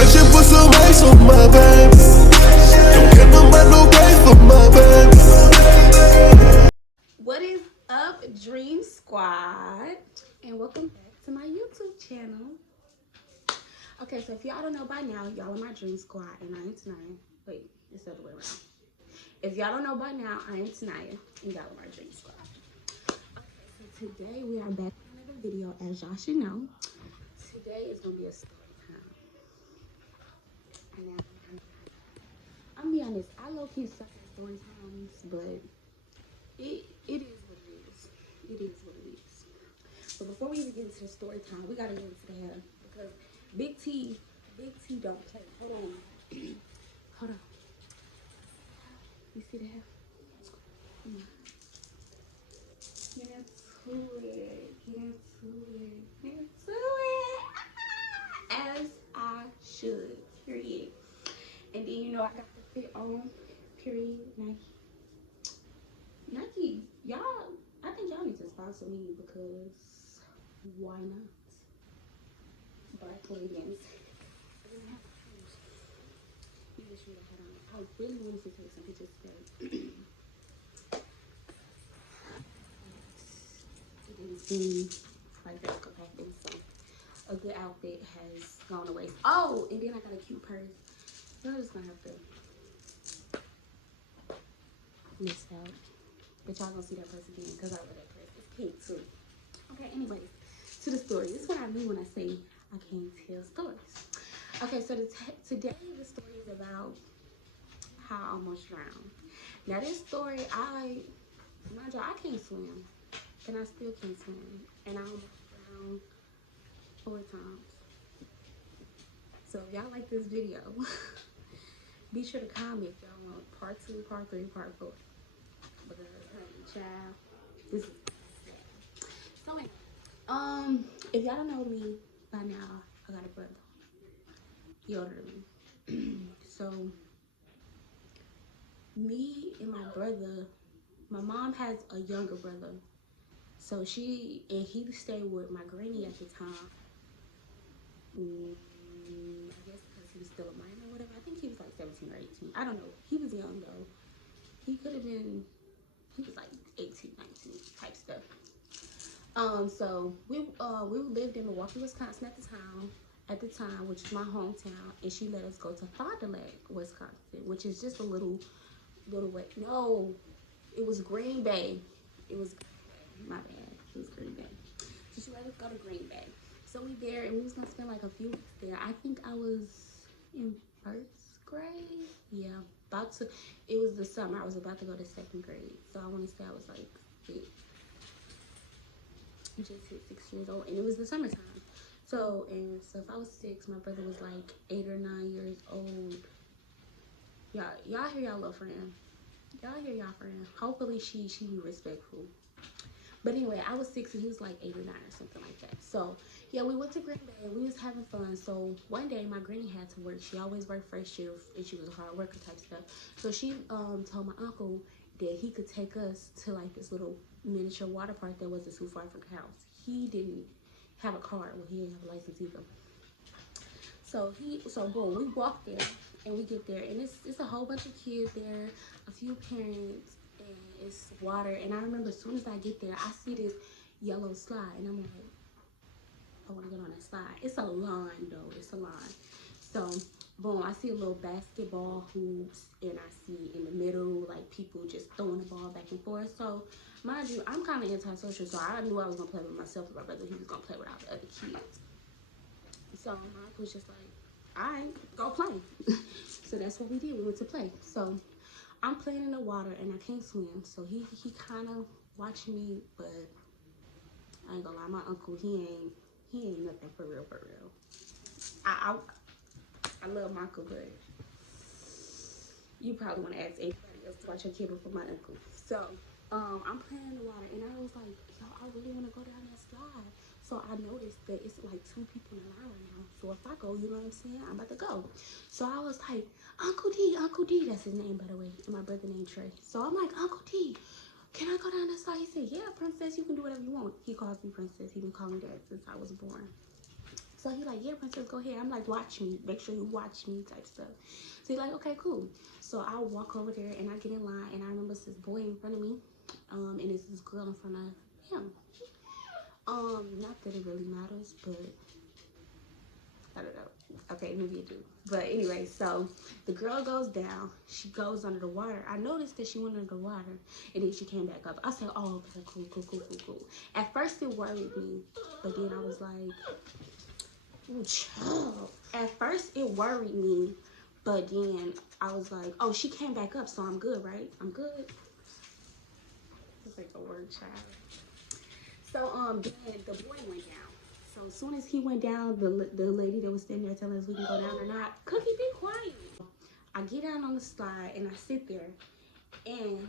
I just put some ice on my baby. Don't care about no wife for my baby. What is up, Dream Squad? And welcome back to my YouTube channel. Okay, so if y'all don't know by now, y'all are my Dream Squad, and I am Tanaya. Wait, it's the other way around. If y'all don't know by now, I am Tanaya, and y'all are my Dream Squad. Okay, so today we are back with another video, as y'all should know. Today is gonna be a story time. And I'm gonna be honest, I low-key suck at story times, but it is what it is. It is what it is. But before we even get into the story time, we gotta get into the hair because Big T don't play. Hold on. Hold on. You see the hair? Come on. Get to it. Get to it. Get to it. As I should. Period. And then you know I got the fit on. Period. Nike, y'all, I think y'all need to sponsor me because why not? Black leggings. You just should have had on. I really wanted to take some pictures today. It didn't seem like that could happen, so a good outfit has gone away. Oh, and then I got a cute purse. Y'all just gonna have to miss out. But y'all gonna see that purse again because I love that purse. It's pink too. Okay, anyways, to the story. This is what I mean when I say I can't tell stories. Okay, so today the story is about how I almost drowned. Now this story, mind you, I can't swim, and I still can't swim, and I almost drowned 4 times. So if y'all like this video, be sure to comment if y'all want part 2, part 3, part 4. Because child, this is so anyway, if y'all don't know me by now, I got a brother. He older than me. So me and my brother, my mom has a younger brother. So he stayed with my granny at the time. I guess because he was still a minor or whatever. I think he was like 17 or 18. I don't know. He was young though. He was like 18, 19 type stuff. So we lived in Milwaukee, Wisconsin at the time, which is my hometown, and she let us go to Fond du Lac, Wisconsin, which is just a little way. No, it was Green Bay. It was my bad. It was Green Bay. So she let us go to Green Bay. So we there, and we was gonna spend like a few weeks there. I think I was in 1st grade. Yeah, it was the summer. I was about to go to 2nd grade. So I want to say I was like 6. Just hit 6 years old, and it was the summertime. So if I was 6, my brother was like 8 or 9 years old. Y'all hear y'all little friend. Y'all hear y'all friend. Hopefully she be respectful. But anyway, I was 6 and he was like 8 or 9 or something like that. So yeah, we went to Green Bay and we was having fun. So one day my granny had to work. She always worked first shift and she was a hard worker type stuff. So she told my uncle that he could take us to like this little miniature water park that wasn't too far from the house. He didn't have a car. Well, he didn't have a license either. So boom, we walk there and we get there and it's a whole bunch of kids there, a few parents, and it's water. And I remember as soon as I get there, I see this yellow slide and I'm like, I want to get on that slide. It's a line though, it's a line. So boom, I see a little basketball hoops and I see in the middle like people just throwing the ball back and forth. So mind you, I'm kind of antisocial, so I knew I was gonna play with myself and my brother. He was gonna play with all the other kids. So my uncle was just like, all right, go play. So that's what we did. We went to play. So I'm playing in the water and I can't swim. So he kind of watched me, but I ain't gonna lie, my uncle, he ain't nothing for real, for real. I love my uncle, but you probably want to ask anybody else to watch your kid before my uncle. So I'm playing in the water and I was like, yo, I really want to go down that slide. So I noticed that it's like 2 people in the line right now. So if I go, you know what I'm saying? I'm about to go. So I was like, Uncle D, that's his name, by the way. And my brother named Trey. So I'm like, Uncle D, can I go down that slide? He said, yeah, princess, you can do whatever you want. He calls me princess. He been calling me that since I was born. So he like, yeah, princess, go ahead. I'm like, watch me. Make sure you watch me type stuff. So he's like, okay, cool. So I walk over there and I get in line, and I remember it's this boy in front of me, and it's this girl in front of him. Not that it really matters, but I don't know. Okay, maybe it do. But anyway, so the girl goes down. She goes under the water. I noticed that she went under the water, and then she came back up. I said, oh, okay, cool. At first, it worried me, but then I was like, ooh, child. At first, it worried me, but then I was like, oh, she came back up, so I'm good, right? I'm good. It's like a word, child. So, then the boy went down. So as soon as he went down, the lady that was standing there telling us we can go down or not, Cookie, be quiet. I get down on the slide and I sit there, and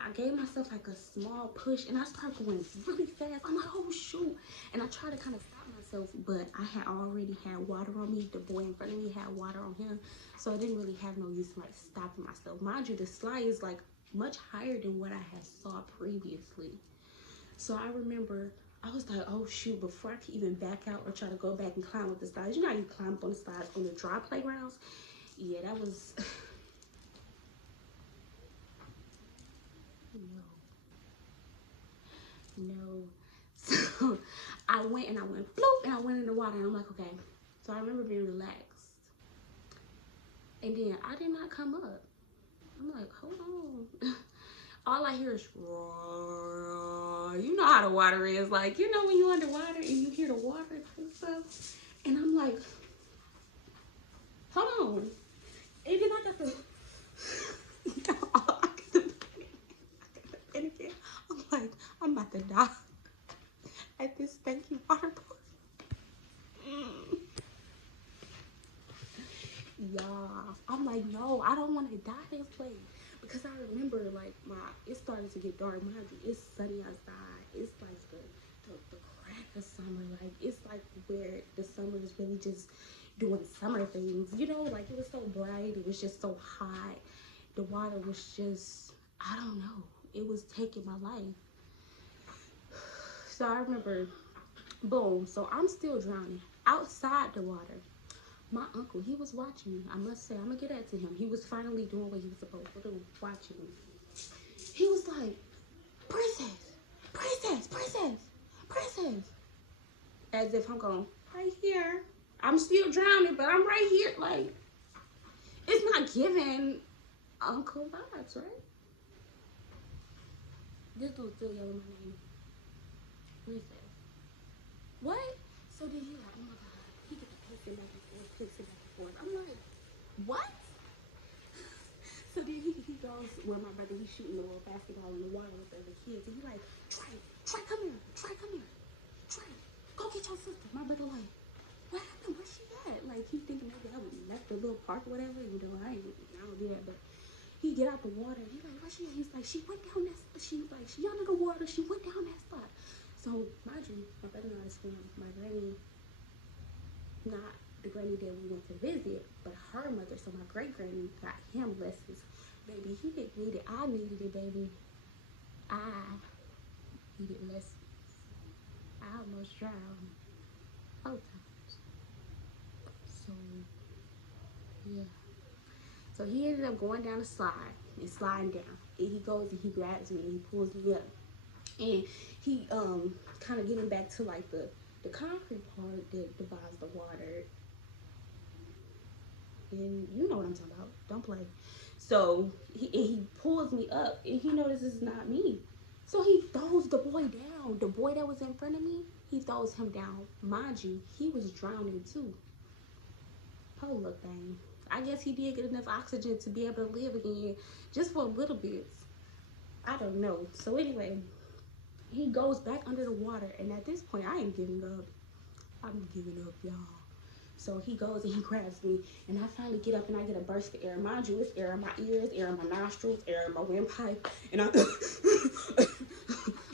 I gave myself like a small push, and I started going really fast. I'm like, oh shoot. And I tried to kind of stop myself, but I had already had water on me. The boy in front of me had water on him. So I didn't really have no use in like stopping myself. Mind you, the slide is like much higher than what I had saw previously. So I remember I was like, oh shoot, before I could even back out or try to go back and climb up the slides. You know how you climb up on the slides on the dry playgrounds? Yeah, that was no. So I went bloop, and I went in the water, and I'm like, okay. So I remember being relaxed. And then I did not come up. I'm like, hold on. All I hear is roar. You know how the water is. Like, you know when you're underwater and you hear the water and stuff. And I'm like, hold on. And then I got the and again, I'm like, I'm about to die at this stinky water park. Y'all, I'm like, no, I don't want to die this place. Because I remember, like, it started to get dark. Mind you, it's sunny outside. It's like the crack of summer. Like, it's like where the summer is really just doing summer things. You know, like, it was so bright. It was just so hot. The water was just, I don't know. It was taking my life. So I remember, boom. So I'm still drowning outside the water. My uncle, he was watching me. I must say, I'm gonna get that to him. He was finally doing what he was supposed to do, watching me. He was like, princess. As if I'm going, right here. I'm still drowning, but I'm right here. Like, it's not giving uncle vibes, right? This dude still yelling my name. Princess. What? So then he like, oh my God. He get to pacing back and forth. I'm like, what? So then he goes, well, my brother, he's shooting a little basketball in the water with the other kids. And he like, Trey, come here. Trey, go get your sister. My brother like, what happened? Where's she at? Like, he thinking maybe I left the little park or whatever. You know, I don't do that. But he get out the water. He like, where she at? He's like, she went down that spot. She under the water. She went down that spot. So, mind you, my brother and I swim. My granny, not the granny that we went to visit, but her mother. So my great granny got him lessons. Baby, he didn't need it. I needed it, baby. I needed lessons. I almost drowned both times. So yeah. So he ended up going down the slide and sliding down. And he goes and he grabs me and he pulls me up. And he kind of getting back to like the concrete part that divides the water. And you know what I'm talking about. Don't play. So he pulls me up and he notices it's not me. So he throws the boy down. The boy that was in front of me, he throws him down. Mind you, he was drowning too. Poor little thing. I guess he did get enough oxygen to be able to live again just for a little bit. I don't know. So anyway, he goes back under the water, and at this point, I ain't giving up. I'm giving up, y'all. So he goes and he grabs me, and I finally get up and I get a burst of air. Mind you, it's air in my ears, air in my nostrils, air in my windpipe, and I'm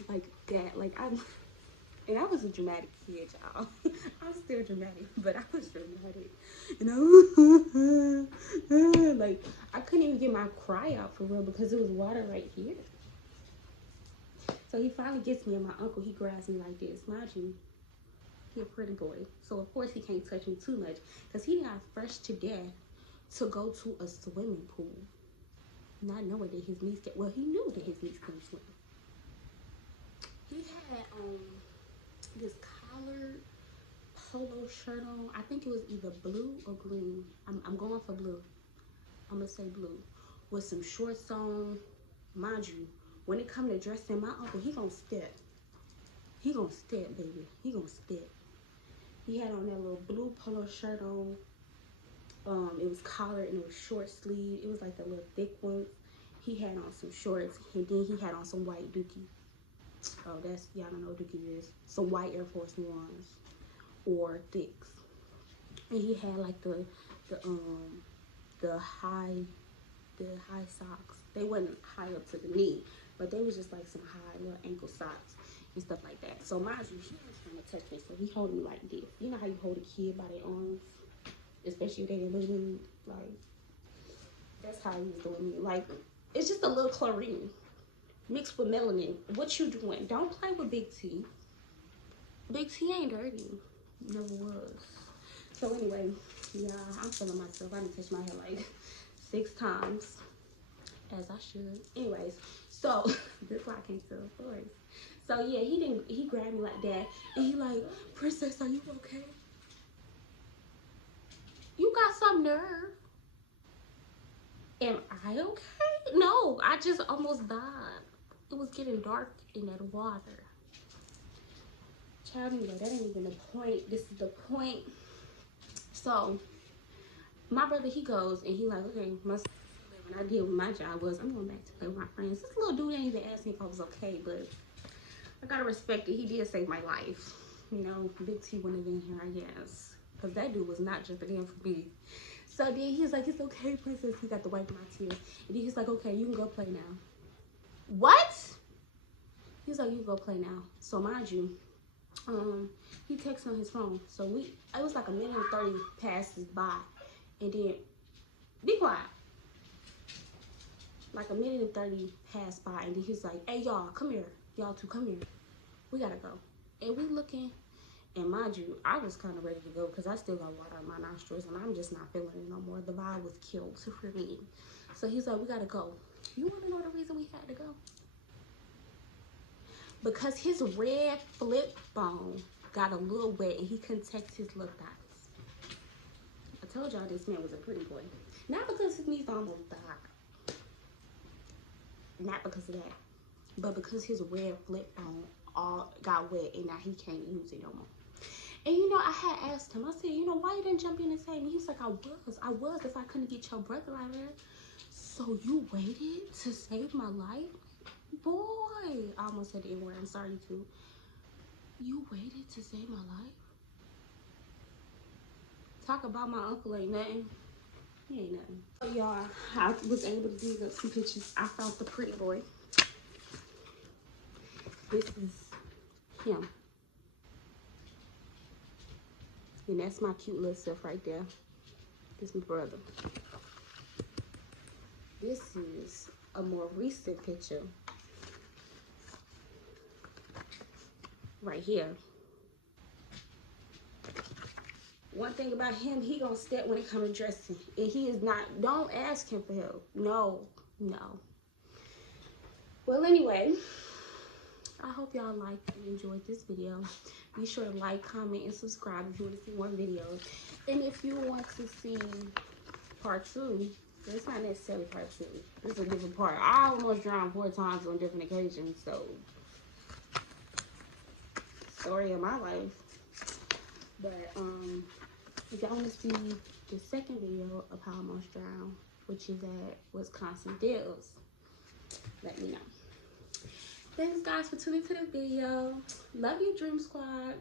like that. Like and I was a dramatic kid, y'all. I'm still dramatic, but I was dramatic. You know, like I couldn't even get my cry out for real because it was water right here. So he finally gets me, and my uncle, he grabs me like this. Mind you, He a pretty boy. So of course he can't touch me too much. Because he got fresh to death to go to a swimming pool. Not knowing that his niece well, he knew that his niece couldn't swim. He had this collared polo shirt on. I think it was either blue or green. I'm going for blue. I'm gonna say blue. With some shorts on. Mind you, when it come to dressing, my uncle, he gonna step. He gonna step, baby. He gonna step. He had on that little blue polo shirt on. It was collared and it was short sleeve. It was like the little thick one. He had on some shorts and then he had on some white dookie. Oh, that's, y'all don't know what dookie is. Some white Air Force Ones or thicks. And he had like the high socks. They wasn't high up to the knee, but they was just like some high little ankle socks and stuff like that. So mind you, he was trying to touch me, so he holding me like this. You know how you hold a kid by their arms, especially if they little, like that's how he was doing me. Like, it's just a little chlorine mixed with melanin. What you doing? Don't play with Big T. Big T ain't dirty. Never was. So anyway, yeah, I'm feeling myself. I done touched my hair like 6 times, as I should. Anyways, so this is why I can't tell stories. So yeah, he grabbed me like that, and he like, Princess, are you okay? You got some nerve. Am I okay? No, I just almost died. It was getting dark in that water. Child, anyway, that ain't even the point. This is the point. So my brother, he goes and he like, okay, when I did what my job was, I'm going back to play with my friends. This little dude ain't even asked me if I was okay, but I gotta respect it. He did save my life. You know, Big T wouldn't have been here, I guess, because that dude was not jumping in for me. So then he was like, it's okay, Princess. He got to wipe my tears. And then he's like, okay, you can go play now. What? He's like, you can go play now. So mind you, he texts on his phone. So it was like 1:30 passes by. And then, be quiet. Like 1:30 passed by. And then he's like, hey, y'all, come here. Y'all two, come here. We gotta go. And we looking. And mind you, I was kind of ready to go because I still got water in my nostrils and I'm just not feeling it no more. The vibe was killed for me. So he's like, we gotta go. You want to know the reason we had to go? Because his red flip phone got a little wet and he couldn't text his little dots. I told y'all this man was a pretty boy. Not because his niece almost died. Not because of that. But because his red flip phone all got wet and now he can't use it no more. And you know, I had asked him, I said, you know, why you didn't jump in and save me? He was like, I was if I couldn't get your brother out of there. So you waited to save my life? Boy, I almost said the N-word, I'm sorry too. You waited to save my life? Talk about my uncle ain't nothing. He ain't nothing. So y'all, I was able to dig up some pictures. I found the pretty boy. This is him. And that's my cute little self right there. This is my brother. This is a more recent picture. Right here. One thing about him, he gonna step when it comes to dressing. And he is not, don't ask him for help. No, no. Well, anyway, I hope y'all liked and enjoyed this video. Be sure to like, comment, and subscribe if you want to see more videos. And if you want to see part 2, it's not necessarily part 2. It's a different part. I almost drowned 4 times on different occasions, so story of my life. But if y'all want to see the second video of how I almost drowned, which is at Wisconsin Dells, let me know. Thanks guys for tuning to the video. Love you, Dream Squad.